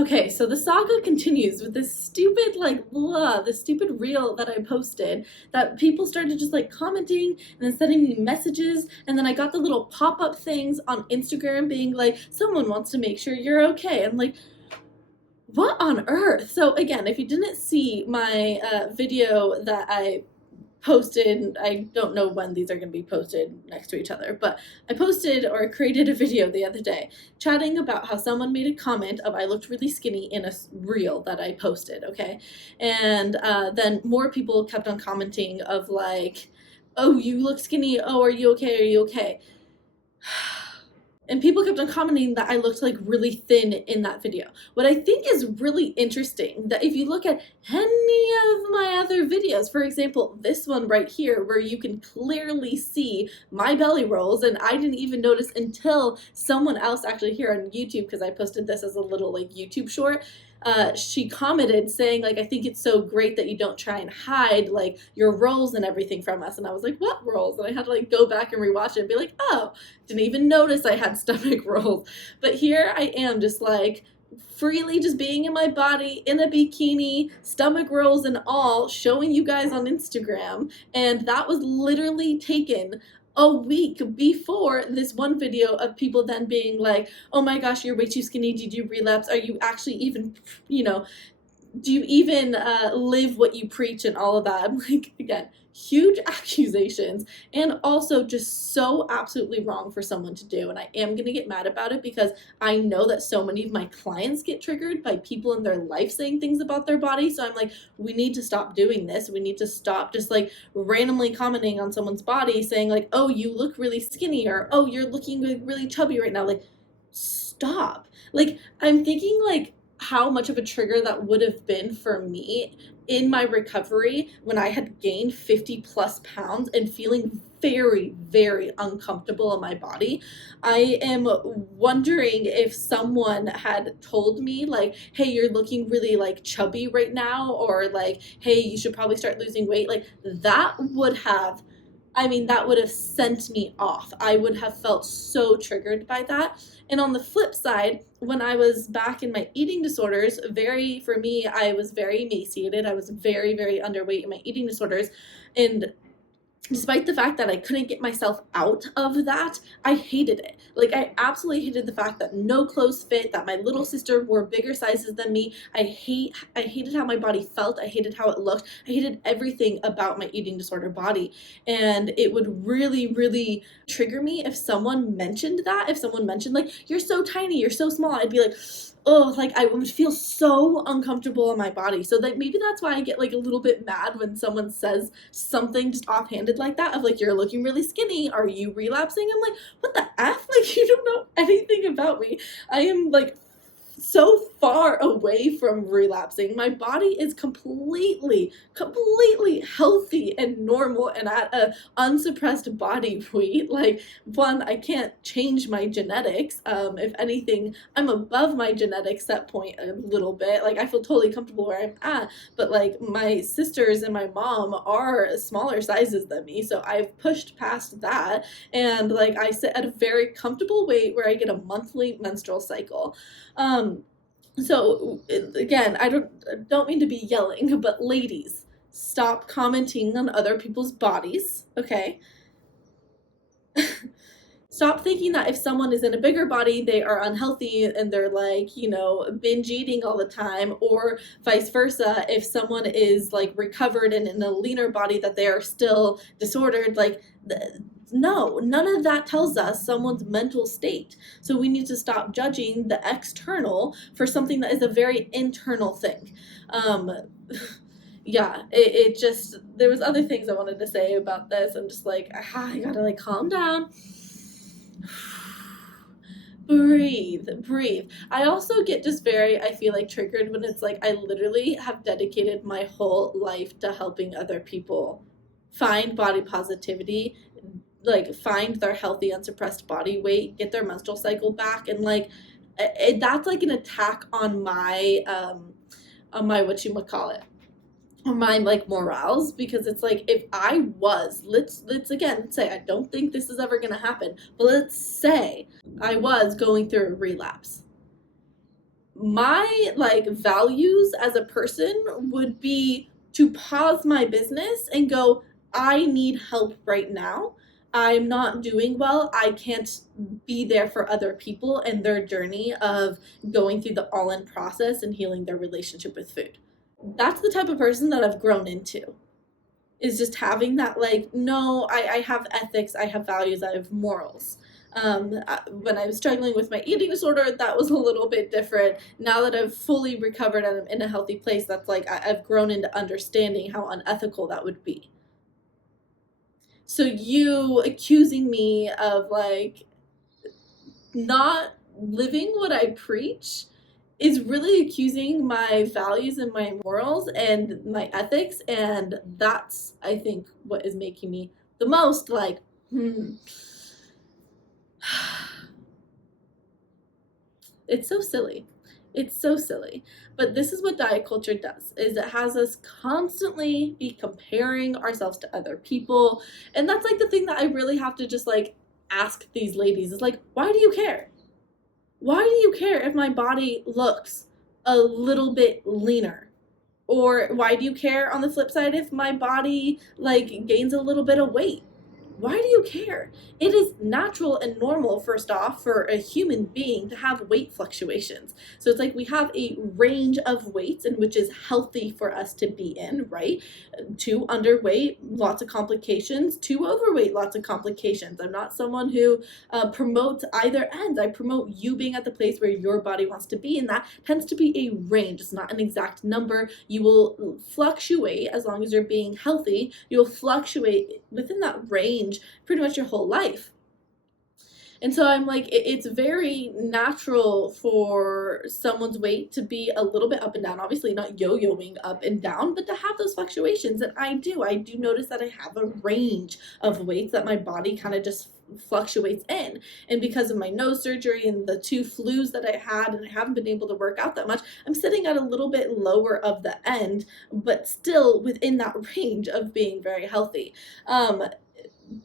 Okay, so the saga continues with this stupid, this stupid reel that I posted that people started just commenting and then sending me messages. And then I got the little pop up things on Instagram being like, someone wants to make sure you're okay. I'm like, what on earth? So, again, if you didn't see my video that I posted, I don't know when these are going to be posted next to each other, but I posted or created a video the other day chatting about how someone made a comment of I looked really skinny in a reel that I posted, okay? And then more people kept on commenting of like, oh, you look skinny, oh, are you okay, are you okay? And people kept on commenting that I looked really thin in that video. What I think is really interesting, that if you look at any of my other videos, for example, this one right here, where you can clearly see my belly rolls, and I didn't even notice until someone else actually here on YouTube, because I posted this as a little YouTube short, she commented saying I think it's so great that you don't try and hide your rolls and everything from us. And I was like, what rolls? And I had to go back and rewatch it and be like, oh, didn't even notice I had stomach rolls. But here I am just freely just being in my body in a bikini, stomach rolls and all, showing you guys on Instagram. And that was literally taken a week before this one video of people then being like, oh my gosh, you're way too skinny, did you relapse, are you actually even, do you even live what you preach and all of that? I'm like, again, huge accusations, and also just so absolutely wrong for someone to do. And I am going to get mad about it because I know that so many of my clients get triggered by people in their life saying things about their body. So I'm like, we need to stop doing this. We need to stop just randomly commenting on someone's body saying oh, you look really skinny, or oh, you're looking really chubby right now. Stop. I'm thinking how much of a trigger that would have been for me in my recovery when I had gained 50 plus pounds and feeling very, very uncomfortable in my body. I am wondering if someone had told me hey, you're looking really chubby right now, or hey, you should probably start losing weight. That would have, that would have sent me off. I would have felt so triggered by that. And on the flip side, when I was back in my eating disorders, for me, I was very emaciated. I was very, very underweight in my eating disorders. And despite the fact that I couldn't get myself out of that, I hated it. I absolutely hated the fact that no clothes fit, that my little sister wore bigger sizes than me. I hated how my body felt. I hated how it looked. I hated everything about my eating disorder body. And it would really, really trigger me if someone mentioned that. If someone mentioned you're so tiny, you're so small, I'd be like, oh, I would feel so uncomfortable in my body. So maybe that's why I get a little bit mad when someone says something just offhanded like that of you're looking really skinny, are you relapsing? I'm like, what the F? You don't know anything about me. I am so far away from relapsing. My body is completely healthy and normal and at a unsuppressed body weight. One, I can't change my genetics. If anything, I'm above my genetic set point a little bit. I feel totally comfortable where I'm at, but my sisters and my mom are smaller sizes than me, so I've pushed past that, and I sit at a very comfortable weight where I get a monthly menstrual cycle. So again, I don't mean to be yelling, but ladies, stop commenting on other people's bodies, okay? Stop thinking that if someone is in a bigger body, they are unhealthy and they're binge eating all the time, or vice versa. If someone is recovered and in a leaner body, that they are still disordered. No, none of that tells us someone's mental state. So we need to stop judging the external for something that is a very internal thing. Yeah, it just, there was other things I wanted to say about this. I'm just I gotta calm down. Breathe. I also get just I feel triggered when it's I literally have dedicated my whole life to helping other people find body positivity, find their healthy unsuppressed body weight, get their menstrual cycle back, and that's an attack on my whatchamacallit, on my morals, because it's if I was, let's again say, I don't think this is ever gonna happen, but let's say I was going through a relapse. my like values as a person would be to pause my business and go, I need help right now. I'm not doing well. I can't be there for other people and their journey of going through the all in process and healing their relationship with food. That's the type of person that I've grown into, is just having that, like, no, I have ethics, I have values, I have morals. When I was struggling with my eating disorder, that was a little bit different. Now that I've fully recovered and I'm in a healthy place, that's like I've grown into understanding how unethical that would be. So you accusing me of like not living what I preach is really accusing my values and my morals and my ethics, and that's, I think, what is making me the most like, it's so silly. It's so silly. But this is what diet culture does, is it has us constantly be comparing ourselves to other people. And that's like the thing that I really have to just like ask these ladies is like, why do you care? Why do you care if my body looks a little bit leaner? Or why do you care on the flip side if my body like gains a little bit of weight? Why do you care? It is natural and normal, first off, for a human being to have weight fluctuations. So it's like we have a range of weights, and which is healthy for us to be in, right? Too underweight, lots of complications. Too overweight, lots of complications. I'm not someone who promotes either end. I promote you being at the place where your body wants to be, and that tends to be a range. It's not an exact number. You will fluctuate as long as you're being healthy. You'll fluctuate within that range pretty much your whole life. And so I'm like, it's very natural for someone's weight to be a little bit up and down. Obviously, not yo-yoing up and down, but to have those fluctuations. And I do notice that I have a range of weights that my body kind of just fluctuates in. And because of my nose surgery and the 2 flus that I had, and I haven't been able to work out that much, I'm sitting at a little bit lower of the end, but still within that range of being very healthy.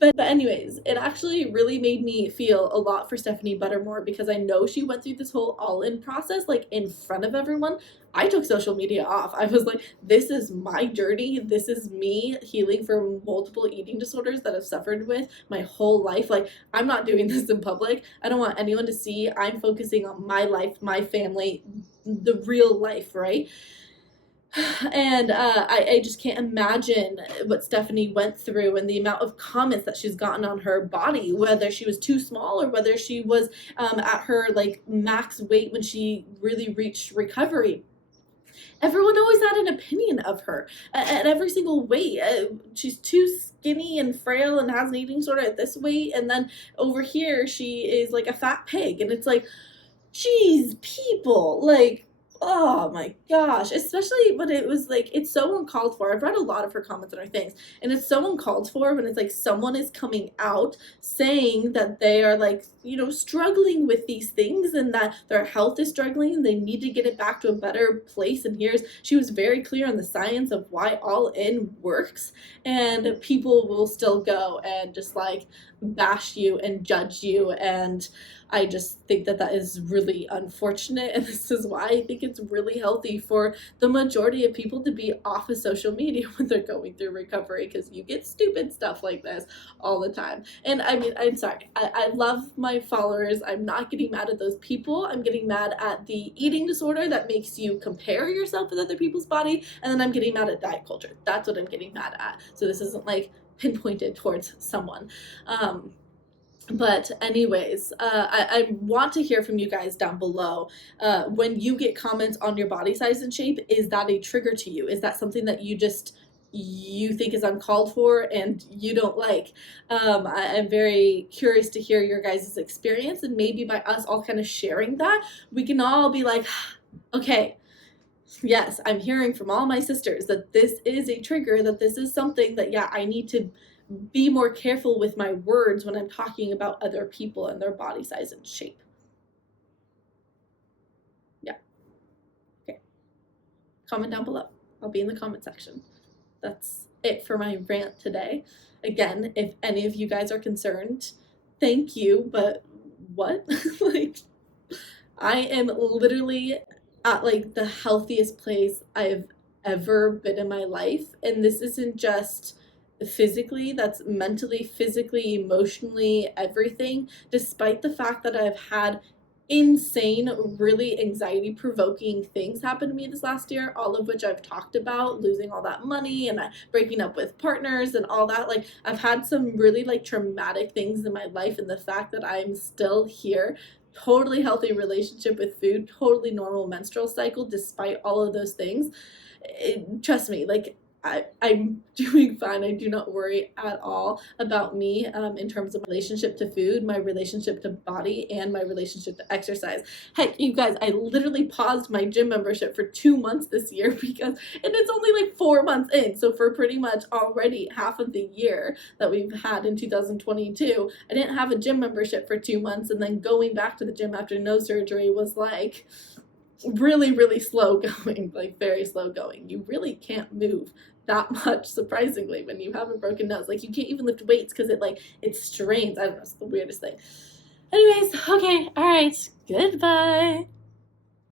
But anyways, it actually really made me feel a lot for Stephanie Buttermore, because I know she went through this whole all-in process like in front of everyone. I took social media off. I was like, this is my journey. This is me healing from multiple eating disorders that I've suffered with my whole life. Like, I'm not doing this in public. I don't want anyone to see. I'm focusing on my life, my family, the real life, right? And I just can't imagine what Stephanie went through and the amount of comments that she's gotten on her body, whether she was too small or whether she was at her like max weight when she really reached recovery. Everyone always had an opinion of her at every single weight. She's too skinny and frail and has an eating disorder at this weight, and then over here she is like a fat pig, and it's like, geez, people, like, oh my gosh, especially when it was like, it's so uncalled for. I've read a lot of her comments on her things, and it's so uncalled for when it's like someone is coming out saying that they are like, you know, struggling with these things and that their health is struggling and they need to get it back to a better place. And she was very clear on the science of why all in works, and people will still go and just like bash you and judge you. And I just think that that is really unfortunate, and this is why I think it's really healthy for the majority of people to be off of social media when they're going through recovery, because you get stupid stuff like this all the time. And I mean, I'm sorry, I love my followers. I'm not getting mad at those people. I'm getting mad at the eating disorder that makes you compare yourself with other people's body, and then I'm getting mad at diet culture. That's what I'm getting mad at. So this isn't like pinpointed towards someone. But anyways, I want to hear from you guys down below. When you get comments on your body size and shape, is that a trigger to you? Is that something that you think is uncalled for and you don't like? I'm very curious to hear your guys' experience, and maybe by us all kind of sharing that, we can all be like, okay, yes, I'm hearing from all my sisters that this is a trigger, that this is something that, yeah, I need to be more careful with my words when I'm talking about other people and their body size and shape. Yeah. Okay. Comment down below. I'll be in the comment section. That's it for my rant today. Again, if any of you guys are concerned, thank you, but what? Like, I am literally at like the healthiest place I've ever been in my life. And this isn't just physically, that's mentally, physically, emotionally, everything, despite the fact that I've had insane, really anxiety provoking things happen to me this last year, all of which I've talked about, losing all that money and breaking up with partners and all that. Like, I've had some really like traumatic things in my life, and the fact that I'm still here, totally healthy relationship with food, totally normal menstrual cycle despite all of those things, trust me, like I'm doing fine. I do not worry at all about me in terms of relationship to food, my relationship to body, and my relationship to exercise. Heck, you guys, I literally paused my gym membership for 2 months this year because, and it's only like 4 months in. So for pretty much already half of the year that we've had in 2022, I didn't have a gym membership for 2 months. And then going back to the gym after no surgery was like really, really slow going, like very slow going. You really can't move that much, surprisingly, when you have a broken nose. Like, you can't even lift weights because it strains. I don't know, it's the weirdest thing. Anyways, okay, all right, goodbye.